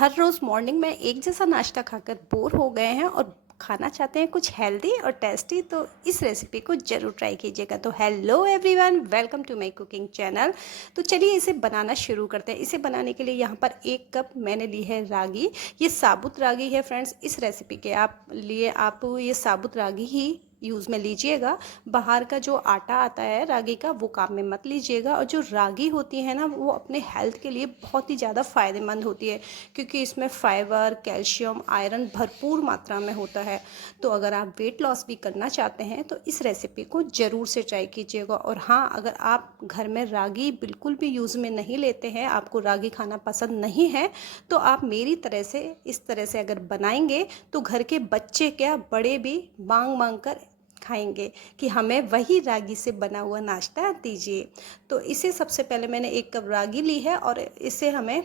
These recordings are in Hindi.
हर रोज़ मॉर्निंग में एक जैसा नाश्ता खाकर बोर हो गए हैं और खाना चाहते हैं कुछ हेल्दी और टेस्टी, तो इस रेसिपी को ज़रूर ट्राई कीजिएगा। तो hello everyone, welcome to my cooking channel. तो चलिए इसे बनाना शुरू करते हैं। इसे बनाने के लिए यहाँ पर 1 कप मैंने ली है रागी। ये साबुत रागी है फ्रेंड्स। इस रेसिपी के आप ये साबुत रागी ही यूज़ में लीजिएगा। बाहर का जो आटा आता है रागी का, वो काम में मत लीजिएगा। और जो रागी होती है ना, वो अपने हेल्थ के लिए बहुत ही ज़्यादा फ़ायदेमंद होती है, क्योंकि इसमें फाइबर, कैल्शियम, आयरन भरपूर मात्रा में होता है। तो अगर आप वेट लॉस भी करना चाहते हैं तो इस रेसिपी को ज़रूर से ट्राई कीजिएगा। और हाँ, अगर आप घर में रागी बिल्कुल भी यूज़ में नहीं लेते हैं, आपको रागी खाना पसंद नहीं है, तो आप मेरी तरह से इस तरह से अगर बनाएंगे तो घर के बच्चे क्या, बड़े भी मांग मांग कर खाएंगे कि हमें वही रागी से बना हुआ नाश्ता दीजिए। तो इसे सबसे पहले मैंने 1 कप रागी ली है और इसे हमें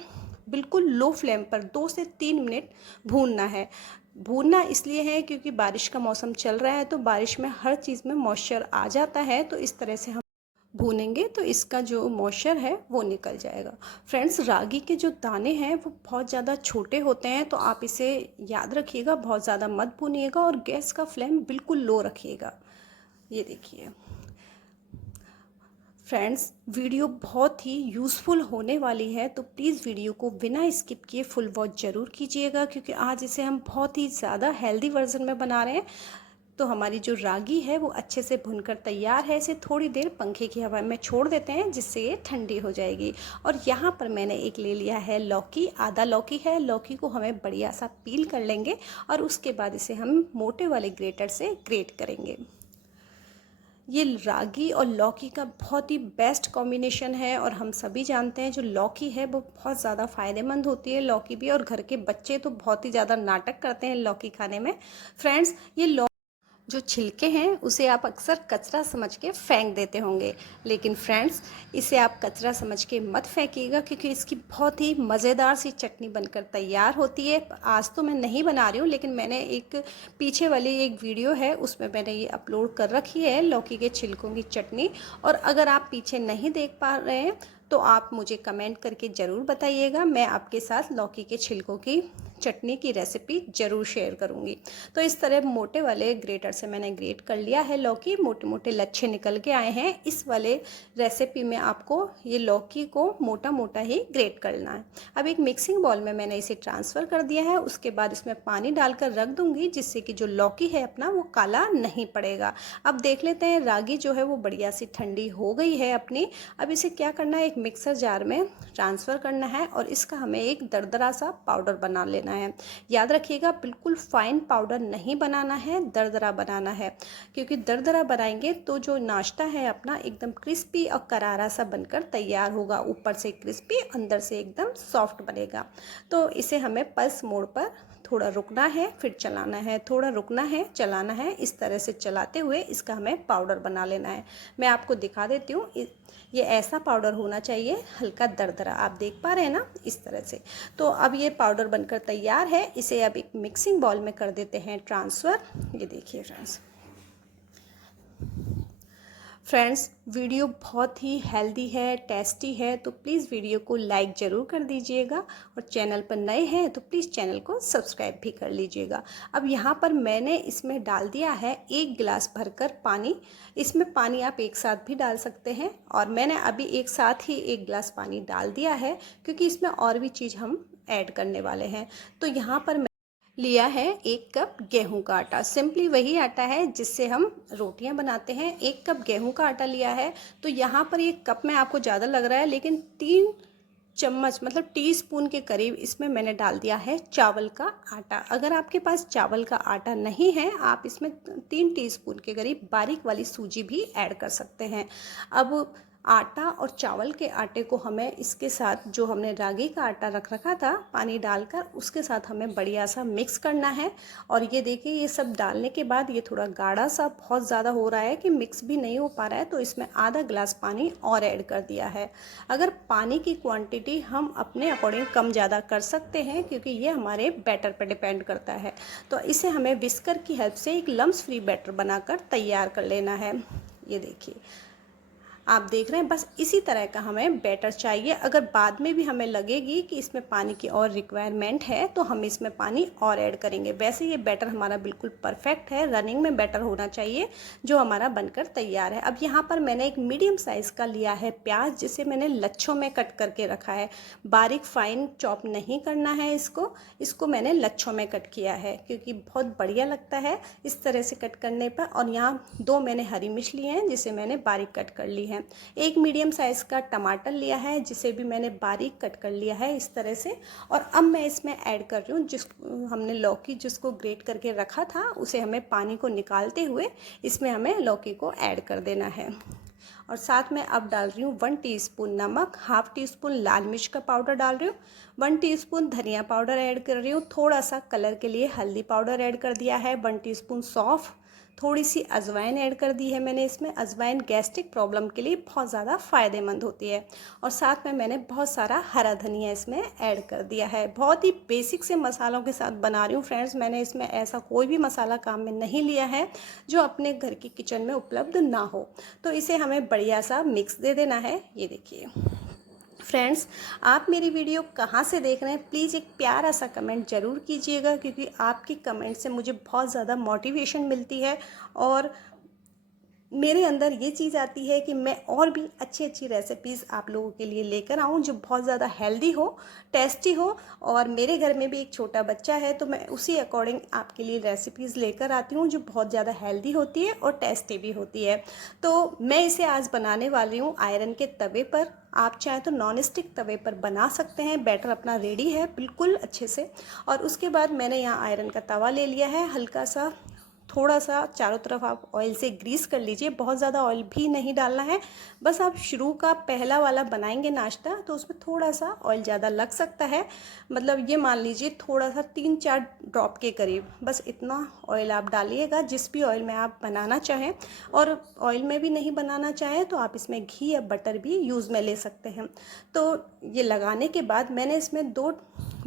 बिल्कुल लो फ्लेम पर 2 से 3 मिनट भूनना है। भूनना इसलिए है क्योंकि बारिश का मौसम चल रहा है, तो बारिश में हर चीज़ में मॉइस्चर आ जाता है। तो इस तरह से हम भूनेंगे तो इसका जो मॉइस्चर है वो निकल जाएगा। फ्रेंड्स, रागी के जो दाने हैं वो बहुत ज़्यादा छोटे होते हैं, तो आप इसे याद रखिएगा, बहुत ज़्यादा मत भूनिएगा और गैस का फ्लेम बिल्कुल लो रखिएगा। ये देखिए फ्रेंड्स, वीडियो बहुत ही यूज़फुल होने वाली है, तो प्लीज़ वीडियो को बिना स्किप किए फुल वॉच ज़रूर कीजिएगा, क्योंकि आज इसे हम बहुत ही ज़्यादा हेल्दी वर्जन में बना रहे हैं। तो हमारी जो रागी है वो अच्छे से भुनकर तैयार है। इसे थोड़ी देर पंखे की हवा में छोड़ देते हैं, जिससे ये ठंडी हो जाएगी। और यहाँ पर मैंने एक ले लिया है लौकी, आधा लौकी है। लौकी को हमें बढ़िया सा पील कर लेंगे और उसके बाद इसे हम मोटे वाले ग्रेटर से ग्रेट करेंगे। ये रागी और लौकी का बहुत ही बेस्ट कॉम्बिनेशन है, और हम सभी जानते हैं जो लौकी है वो बहुत ज़्यादा फ़ायदेमंद होती है। लौकी भी, और घर के बच्चे तो बहुत ही ज़्यादा नाटक करते हैं लौकी खाने में। फ्रेंड्स, ये जो छिलके हैं उसे आप अक्सर कचरा समझ के फेंक देते होंगे, लेकिन फ्रेंड्स, इसे आप कचरा समझ के मत फेंकिएगा, क्योंकि इसकी बहुत ही मज़ेदार सी चटनी बनकर तैयार होती है। आज तो मैं नहीं बना रही हूँ, लेकिन मैंने एक पीछे वाली एक वीडियो है उसमें मैंने ये अपलोड कर रखी है, लौकी के छिलकों की चटनी। और अगर आप पीछे नहीं देख पा रहे हैं तो आप मुझे कमेंट करके ज़रूर बताइएगा, मैं आपके साथ लौकी के छिलकों की चटनी की रेसिपी ज़रूर शेयर करूँगी। तो इस तरह मोटे वाले ग्रेटर से मैंने ग्रेट कर लिया है लौकी, मोटे मोटे लच्छे निकल के आए हैं। इस वाले रेसिपी में आपको ये लौकी को मोटा मोटा ही ग्रेट करना है। अब एक मिक्सिंग बाउल में मैंने इसे ट्रांसफ़र कर दिया है। उसके बाद इसमें पानी डालकर रख दूँगी, जिससे कि जो लौकी है अपना वो काला नहीं पड़ेगा। अब देख लेते हैं, रागी जो है वो बढ़िया सी ठंडी हो गई है अपनी। अब इसे क्या करना है, एक मिक्सर जार में ट्रांसफ़र करना है और इसका हमें एक दरदरा सा पाउडर बना लेना है। याद रखिएगा, बिल्कुल फाइन पाउडर नहीं बनाना है, दरदरा बनाना है, क्योंकि दरदरा बनाएंगे तो जो नाश्ता है अपना एकदम क्रिस्पी और करारा सा बनकर तैयार होगा। ऊपर से क्रिस्पी, अंदर से एकदम सॉफ्ट बनेगा। तो इसे हमें पल्स मोड पर थोड़ा रुकना है, फिर चलाना है, थोड़ा रुकना है, चलाना है। इस तरह से चलाते हुए इसका हमें पाउडर बना लेना है। मैं आपको दिखा देती हूँ, ये ऐसा पाउडर होना चाहिए, हल्का दरदरा। आप देख पा रहे हैं ना, इस तरह से। तो अब ये पाउडर बनकर तैयार है। इसे अब एक मिक्सिंग बाउल में कर देते हैं ट्रांसफ़र। ये देखिए फ्रेंड्स, वीडियो बहुत ही हेल्दी है, टेस्टी है, तो प्लीज़ वीडियो को लाइक ज़रूर कर दीजिएगा। और चैनल पर नए हैं तो प्लीज़ चैनल को सब्सक्राइब भी कर लीजिएगा। अब यहाँ पर मैंने इसमें डाल दिया है 1 गिलास भरकर पानी। इसमें पानी आप एक साथ भी डाल सकते हैं, और मैंने अभी एक साथ ही 1 गिलास पानी डाल दिया है, क्योंकि इसमें और भी चीज़ हम ऐड करने वाले हैं। तो यहाँ पर लिया है 1 कप गेहूं का आटा। सिंपली वही आटा है जिससे हम रोटियां बनाते हैं। 1 कप गेहूं का आटा लिया है। तो यहाँ पर 1 कप में आपको ज़्यादा लग रहा है, लेकिन 3 चम्मच मतलब टीस्पून के करीब इसमें मैंने डाल दिया है चावल का आटा। अगर आपके पास चावल का आटा नहीं है, आप इसमें 3 टीस्पून के करीब बारीक वाली सूजी भी ऐड कर सकते हैं। अब आटा और चावल के आटे को हमें इसके साथ, जो हमने रागी का आटा रख रखा था पानी डालकर, उसके साथ हमें बढ़िया सा मिक्स करना है। और ये देखिए, ये सब डालने के बाद ये थोड़ा गाढ़ा सा बहुत ज़्यादा हो रहा है कि मिक्स भी नहीं हो पा रहा है, तो इसमें आधा गिलास पानी और ऐड कर दिया है। अगर पानी की क्वांटिटी हम अपने अकॉर्डिंग कम ज़्यादा कर सकते हैं, क्योंकि ये हमारे बैटर पर डिपेंड करता है। तो इसे हमें विस्कर की हेल्प से एक लम्स फ्री बैटर बनाकर तैयार कर लेना है। ये देखिए, आप देख रहे हैं, बस इसी तरह का हमें बैटर चाहिए। अगर बाद में भी हमें लगेगी कि इसमें पानी की और रिक्वायरमेंट है तो हम इसमें पानी और ऐड करेंगे। वैसे ये बैटर हमारा बिल्कुल परफेक्ट है, रनिंग में बैटर होना चाहिए जो हमारा बनकर तैयार है। अब यहाँ पर मैंने एक मीडियम साइज़ का लिया है प्याज, जिसे मैंने लच्छों में कट करके रखा है। बारीक फाइन चॉप नहीं करना है इसको मैंने लच्छों में कट किया है क्योंकि बहुत बढ़िया लगता है इस तरह से कट करने पर। और यहाँ 2 मैंने हरी मिर्च लिए हैं जिसे मैंने बारीक कट कर ली है। एक मीडियम साइज़ का टमाटर लिया है जिसे भी मैंने बारीक कट कर लिया है इस तरह से। और अब मैं इसमें ऐड कर रही हूँ हमने लौकी जिसको ग्रेट करके रखा था, उसे हमें पानी को निकालते हुए इसमें हमें लौकी को ऐड कर देना है। और साथ में अब डाल रही हूँ 1 टीस्पून नमक, हाफ टी स्पून लाल मिर्च का पाउडर डाल रही हूँ, 1 टीस्पून धनिया पाउडर ऐड कर रही हूँ, थोड़ा सा कलर के लिए हल्दी पाउडर ऐड कर दिया है, 1 टीस्पून सौंफ, थोड़ी सी अजवाइन ऐड कर दी है मैंने इसमें। अजवाइन गैस्ट्रिक प्रॉब्लम के लिए बहुत ज़्यादा फ़ायदेमंद होती है। और साथ में मैंने बहुत सारा हरा धनिया इसमें ऐड कर दिया है। बहुत ही बेसिक से मसालों के साथ बना रही हूँ फ्रेंड्स। मैंने इसमें ऐसा कोई भी मसाला काम में नहीं लिया है जो अपने घर की किचन में उपलब्ध ना हो। तो इसे हमें बढ़िया सा मिक्स दे देना है। ये देखिए फ्रेंड्स, आप मेरी वीडियो कहाँ से देख रहे हैं प्लीज़ एक प्यारा सा कमेंट ज़रूर कीजिएगा, क्योंकि आपकी कमेंट से मुझे बहुत ज़्यादा मोटिवेशन मिलती है और मेरे अंदर ये चीज़ आती है कि मैं और भी अच्छी अच्छी रेसिपीज़ आप लोगों के लिए लेकर आऊँ जो बहुत ज़्यादा हेल्दी हो, टेस्टी हो। और मेरे घर में भी एक छोटा बच्चा है तो मैं उसी अकॉर्डिंग आपके लिए रेसिपीज़ लेकर आती हूँ जो बहुत ज़्यादा हेल्दी होती है और टेस्टी भी होती है। तो मैं इसे आज बनाने वाली हूँ आयरन के तवे पर। आप चाहें तो नॉन स्टिक तवे पर बना सकते हैं। बैटर अपना रेडी है बिल्कुल अच्छे से। और उसके बाद मैंने यहाँ आयरन का तवा ले लिया है, हल्का सा थोड़ा सा चारों तरफ आप ऑयल से ग्रीस कर लीजिए। बहुत ज़्यादा ऑयल भी नहीं डालना है, बस आप शुरू का पहला वाला बनाएंगे नाश्ता तो उसमें थोड़ा सा ऑयल ज़्यादा लग सकता है। मतलब ये मान लीजिए थोड़ा सा 3-4 ड्रॉप के करीब, बस इतना ऑयल आप डालिएगा जिस भी ऑयल में आप बनाना चाहें। और ऑयल में भी नहीं बनाना चाहें तो आप इसमें घी या बटर भी यूज़ में ले सकते हैं। तो ये लगाने के बाद मैंने इसमें 2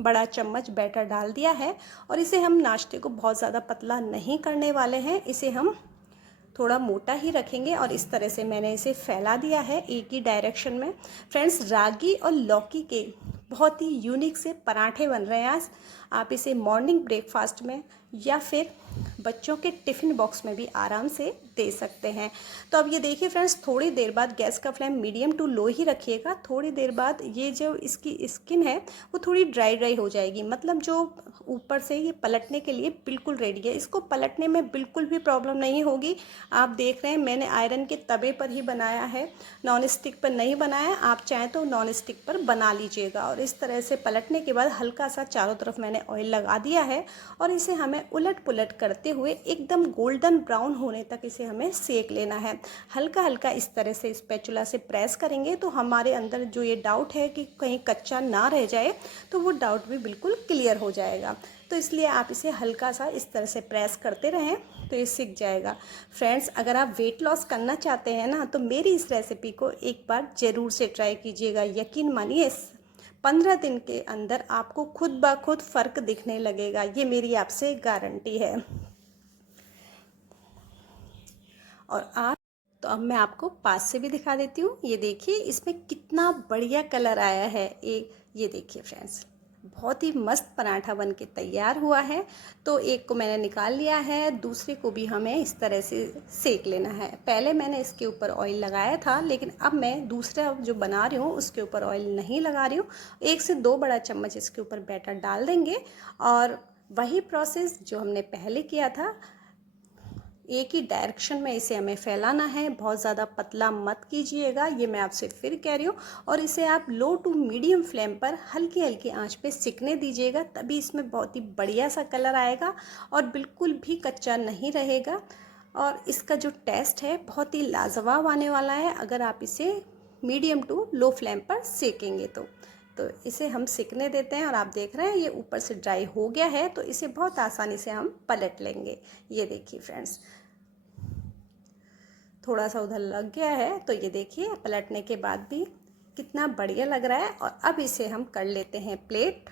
बड़ा चम्मच बैटर डाल दिया है। और इसे हम नाश्ते को बहुत ज़्यादा पतला नहीं करने वाले हैं, इसे हम थोड़ा मोटा ही रखेंगे। और इस तरह से मैंने इसे फैला दिया है एक ही डायरेक्शन में। फ्रेंड्स, रागी और लौकी के बहुत ही यूनिक से पराठे बन रहे हैं आज। आप इसे मॉर्निंग ब्रेकफास्ट में या फिर बच्चों के टिफ़िन बॉक्स में भी आराम से दे सकते हैं। तो अब ये देखिए फ्रेंड्स, थोड़ी देर बाद गैस का फ्लेम मीडियम टू लो ही रखिएगा। थोड़ी देर बाद ये जो इसकी स्किन है वो थोड़ी ड्राई ड्राई हो जाएगी, मतलब जो ऊपर से ये पलटने के लिए बिल्कुल रेडी है। इसको पलटने में बिल्कुल भी प्रॉब्लम नहीं होगी। आप देख रहे हैं मैंने आयरन के तवे पर ही बनाया है, नॉन स्टिक पर नहीं बनाया। आप चाहें तो नॉन स्टिक पर बना लीजिएगा। और इस तरह से पलटने के बाद हल्का सा चारों तरफ मैंने ऑयल लगा दिया है और इसे हमें उलट पुलट करते हुए एकदम गोल्डन ब्राउन होने तक इसे हमें सेक लेना है। हल्का हल्का इस तरह से स्पैचुला से प्रेस करेंगे तो हमारे अंदर जो ये डाउट है कि कहीं कच्चा ना रह जाए तो वो डाउट भी बिल्कुल क्लियर हो जाएगा। तो इसलिए आप इसे हल्का सा इस तरह से प्रेस करते रहें तो ये सीख जाएगा। फ्रेंड्स, अगर आप वेट लॉस करना चाहते हैं ना तो मेरी इस रेसिपी को एक बार ज़रूर से ट्राई कीजिएगा। यकीन मानिए 15 दिन के अंदर आपको खुद ब खुद फ़र्क दिखने लगेगा, ये मेरी आपसे गारंटी है। और आप तो अब मैं आपको पास से भी दिखा देती हूँ। ये देखिए इसमें कितना बढ़िया कलर आया है। ये देखिए फ्रेंड्स, बहुत ही मस्त पराठा बन के तैयार हुआ है। तो एक को मैंने निकाल लिया है, दूसरे को भी हमें इस तरह से सेक लेना है। पहले मैंने इसके ऊपर ऑयल लगाया था, लेकिन अब मैं दूसरा जो बना रही हूँ उसके ऊपर ऑयल नहीं लगा रही हूँ। 1 से 2 बड़ा चम्मच इसके ऊपर बैटर डाल देंगे और वही प्रोसेस जो हमने पहले किया था, एक ही डायरेक्शन में इसे हमें फैलाना है। बहुत ज़्यादा पतला मत कीजिएगा, ये मैं आपसे फिर कह रही हूँ। और इसे आप लो टू मीडियम फ्लेम पर हल्की हल्की आंच पे सिकने दीजिएगा, तभी इसमें बहुत ही बढ़िया सा कलर आएगा और बिल्कुल भी कच्चा नहीं रहेगा। और इसका जो टेस्ट है बहुत ही लाजवाब आने वाला है अगर आप इसे मीडियम टू लो फ्लेम पर सेकेंगे तो इसे हम सिकने देते हैं। और आप देख रहे हैं ये ऊपर से ड्राई हो गया है तो इसे बहुत आसानी से हम पलट लेंगे। ये देखिए फ्रेंड्स, थोड़ा सा उधर लग गया है तो ये देखिए पलटने के बाद भी कितना बढ़िया लग रहा है। और अब इसे हम कर लेते हैं प्लेट।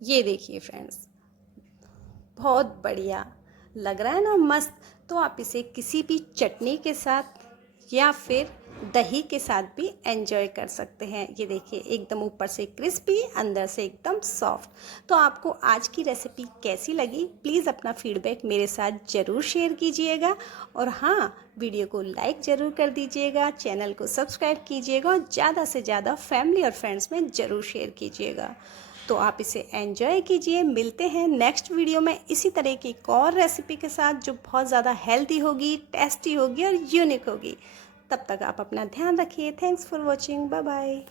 ये देखिए फ्रेंड्स, बहुत बढ़िया लग रहा है ना, मस्त। तो आप इसे किसी भी चटनी के साथ या फिर दही के साथ भी एंजॉय कर सकते हैं। ये देखिए एकदम ऊपर से क्रिस्पी, अंदर से एकदम सॉफ्ट। तो आपको आज की रेसिपी कैसी लगी, प्लीज़ अपना फीडबैक मेरे साथ ज़रूर शेयर कीजिएगा। और हाँ, वीडियो को लाइक ज़रूर कर दीजिएगा, चैनल को सब्सक्राइब कीजिएगा और ज़्यादा से ज़्यादा फैमिली और फ्रेंड्स में ज़रूर शेयर कीजिएगा। तो आप इसे एंजॉय कीजिए। मिलते हैं नेक्स्ट वीडियो में इसी तरह की एक और रेसिपी के साथ जो बहुत ज़्यादा हेल्दी होगी, टेस्टी होगी और यूनिक होगी। तब तक आप अपना ध्यान रखिए। Thanks for watching. Bye bye.